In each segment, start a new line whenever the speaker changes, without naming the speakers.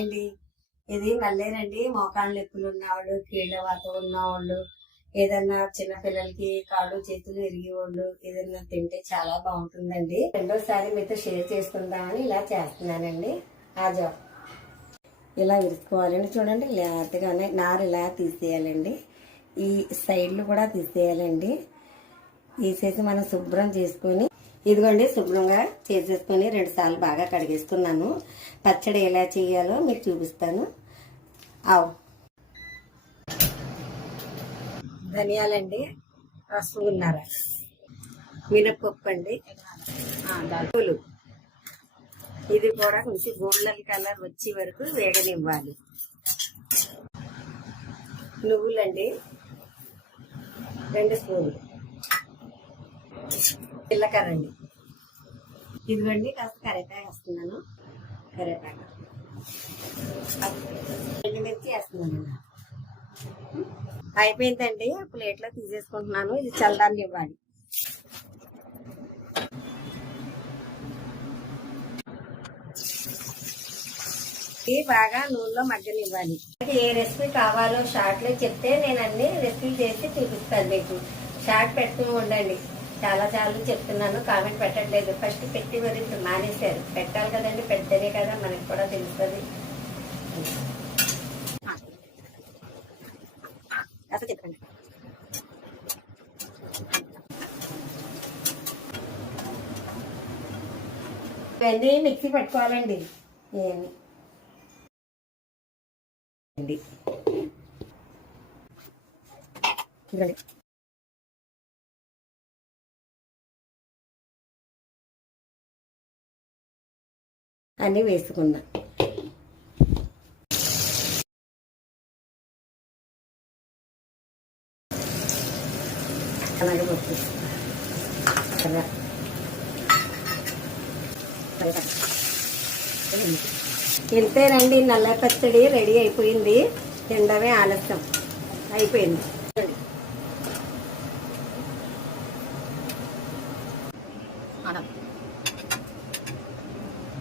అండి ఇది నల్లేనండి. మోకాళ్ళ నొప్పులు ఉన్నవాళ్ళు కీళ్ళ వాత ఉన్నవాళ్ళు ఏదన్నా చిన్న పిల్లలకి కాళ్ళు చేతులు ఎరిగి వాళ్ళు ఏదన్నా తింటే చాలా బాగుంటుందండి. రెండోసారి మీతో షేర్ చేసుకుందామని ఇలా చేస్తున్నానండి. ఆజా ఇలా విరుచుకోవాలండి చూడండి లేతగానే నారు ఇలా తీసేయాలండి. ఈ సైడ్లు కూడా తీసేయాలండి. తీసేసి మనం శుభ్రం చేసుకొని ఇదిగోండి శుభ్రంగా చేసేసుకొని రెండు సార్లు బాగా కడిగేసుకున్నాను. పచ్చడి ఎలా చేయాలో మీకు చూపిస్తాను. ఆవు. ధనియాలండి రసగున్నార మినప్పప్పు అండి. పూలు ఇది కూడా కొంచెం గోల్డెన్ కలర్ వచ్చే వరకు వేగనివ్వాలి. నువ్వులండి రెండు స్పూన్లు. జీలకర్ర ఇదిగోండి కాస్త కరివేపాకు వేస్తున్నాను. కరివేపాకు ఎండుమిర్చి వేస్తున్నాను. అయిపోయిందండి ప్లేట్లో తీసేసుకుంటున్నాను. ఇది చల్లదాన్ని ఇవ్వాలి. ఇది బాగా నూనెలో మగ్గనివ్వాలి. ఏ రెసిపీ కావాలో షార్ట్లో చెప్తే నేను అన్ని రెసిపీ చేసి చూపిస్తాను మీకు. షార్ట్ పెట్టుకుని ఉండండి. చాలా చాలా చెప్తున్నాను కామెంట్ పెట్టట్లేదు. ఫస్ట్ పెట్టి మరి ఇప్పుడు మానేశారు. పెట్టాలి కదండి పెడితేనే కదా మనకి కూడా తెలుస్తుంది. అసలు చెప్పండి ఇవన్నీ మిక్సీ పట్టుకోవాలండి. ఏమి? అండి. ఇదిగోండి. అన్నీ వేసుకున్నా. అలాగే ఇంతేనండి నల్ల పచ్చడి రెడీ అయిపోయింది. తినడమే ఆలస్యం. అయిపోయింది.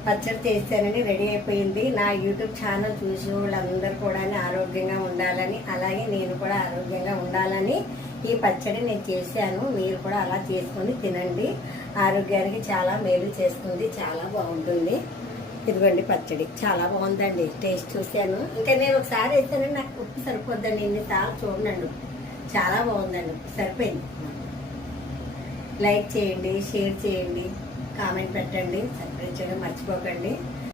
పచ్చడి చేస్తానని రెడీ అయిపోయింది. నా యూట్యూబ్ ఛానల్ చూసి వాళ్ళందరూ కూడా ఆరోగ్యంగా ఉండాలని అలాగే నేను కూడా ఆరోగ్యంగా ఉండాలని ఈ పచ్చడి నేను చేశాను. మీరు కూడా అలా చేసుకొని తినండి. ఆరోగ్యానికి చాలా మేలు చేస్తుంది చాలా బాగుంటుంది. ఇదిగోండి పచ్చడి చాలా బాగుందండి. టేస్ట్ చూశాను. ఇంకా నేను ఒకసారి వేస్తానని నాకు ఉప్పు సరిపోద్దండి. ఇన్నిసార్లు చూడండి. చాలా బాగుందండి. సరిపోయింది. లైక్ చేయండి షేర్ చేయండి. కామెంట్ పెట్టండి. సబ్స్క్రైబ్ చేయడం మర్చిపోకండి.